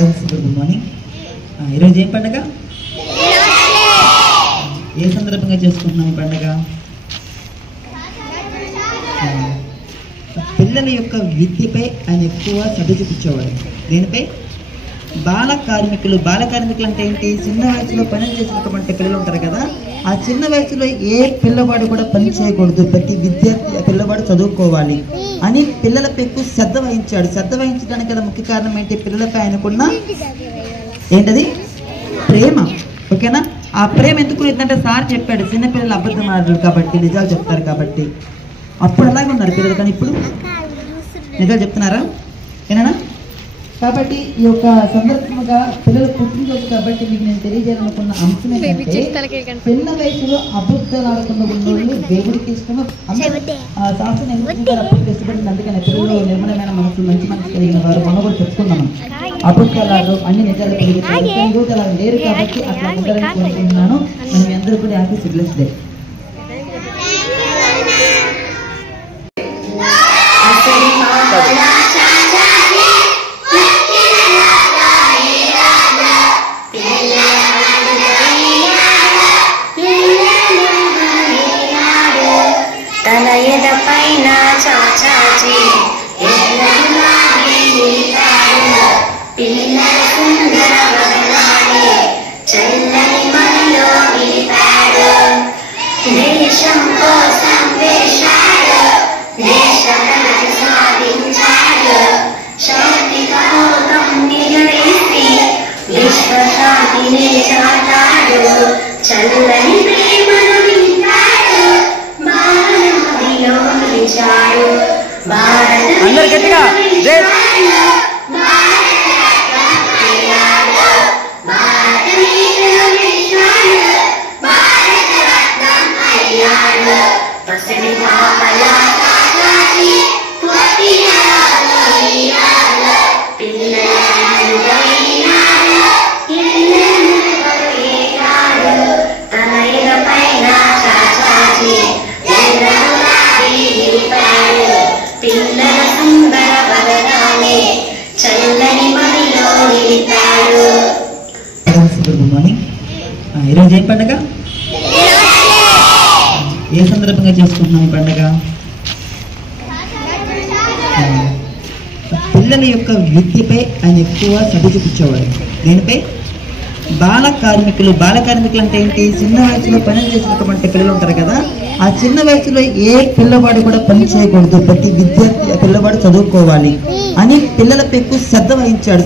Good morning. ఈరోజు ఏం పండుగ? ఏ సందర్భంగా చేసుకుంటున్నాం ఈ పండుగ? పిల్లల యొక్క విద్యపై ఆయన ఎక్కువ శ్రద్ధ చూపించేవాడు. దేనిపై? బాల కార్మికులు. బాల కార్మికులు అంటే ఏంటి? చిన్న వయసులో పనులు చేసినటువంటి పిల్లలు ఉంటారు కదా, ఆ చిన్న వయసులో ఏ పిల్లవాడు కూడా పని చేయకూడదు, ప్రతి విద్యార్థి పిల్లవాడు చదువుకోవాలి అని పిల్లలపై ఎక్కువ శ్రద్ధ వహించాడు. శ్రద్ధ వహించడానికి గల ముఖ్య కారణం ఏంటి? పిల్లలపై ఆయనకున్న ఏంటది? ప్రేమ. ఓకేనా? ఆ ప్రేమ ఎందుకు ఏంటంటే సార్ చెప్పాడు, చిన్నపిల్లలు అబద్ధం ఆడరు కాబట్టి, నిజాలు చెప్తారు కాబట్టి. అప్పుడు అలాగే ఉన్నారు పిల్లలు, కానీ ఇప్పుడు నిజాలు చెప్తున్నారా? ఏనా? కాబట్టి ఈ యొక్క సందర్భంగా పిల్లలు పుట్టినరోజు కాబట్టి మీకు నేను తెలియజేయాలనుకున్న అంశం ఏంటంటే, చిన్న వయసులో అబద్ధాలు ఆడకుండా ఉన్నోళ్ళు దేవుడికి ఇష్టము. శాస్త్రం ఎందుకు ఇష్టపడింది? అందుకని పిల్లలు నిర్మలమైన మనసు, మంచి మనసు కలిగిన వారు మనం కూడా చెప్పుకున్నాము. అబద్ధాలు అన్ని నిజాలు కలిగి ఈరోజు అలా లేరు కాబట్టి అట్లా ఉండాలని కోరుకుంటున్నాను. మనం అందరూ కూడా హ్యాపీ సిగ్లెస్ డే. పైన చాచాచి పిల్లల సుందర వదనాలే చల్లని మనలో నిలిపాడు. దేశం కోసం వేశాడు, దేశ ప్రగతి సాధించాడు. శాంతి కోసం నిలవేసి విశ్వశాంతిని చాటాడు. చల్లని ప్రేమను నింపాడు, మానవుడిలో నిలిచాడు. అందరు గట్టిగా పిల్లల సుందర వదనాలే చల్లని మనలో నిలిపాడు. Good morning. ఈరోజు ఏం పండుగ? ఏ సందర్భంగా చేసుకుంటున్నాం ఈ పండుగ? పిల్లల యొక్క విద్యపై ఆయన ఎక్కువ శ్రద్ధ చూపించేవాడు. దేనిపై? బాల కార్మికులు. బాల కార్మికులు అంటే ఏంటి? చిన్న వయసులో పనులు చేసినటువంటి పిల్లలు ఉంటారు కదా, ఆ చిన్న వయసులో ఏ పిల్లవాడు కూడా పని చేయకూడదు, ప్రతి విద్యార్థి పిల్లవాడు చదువుకోవాలి అని పిల్లలపై ఎక్కువ శ్రద్ధ వహించాడు.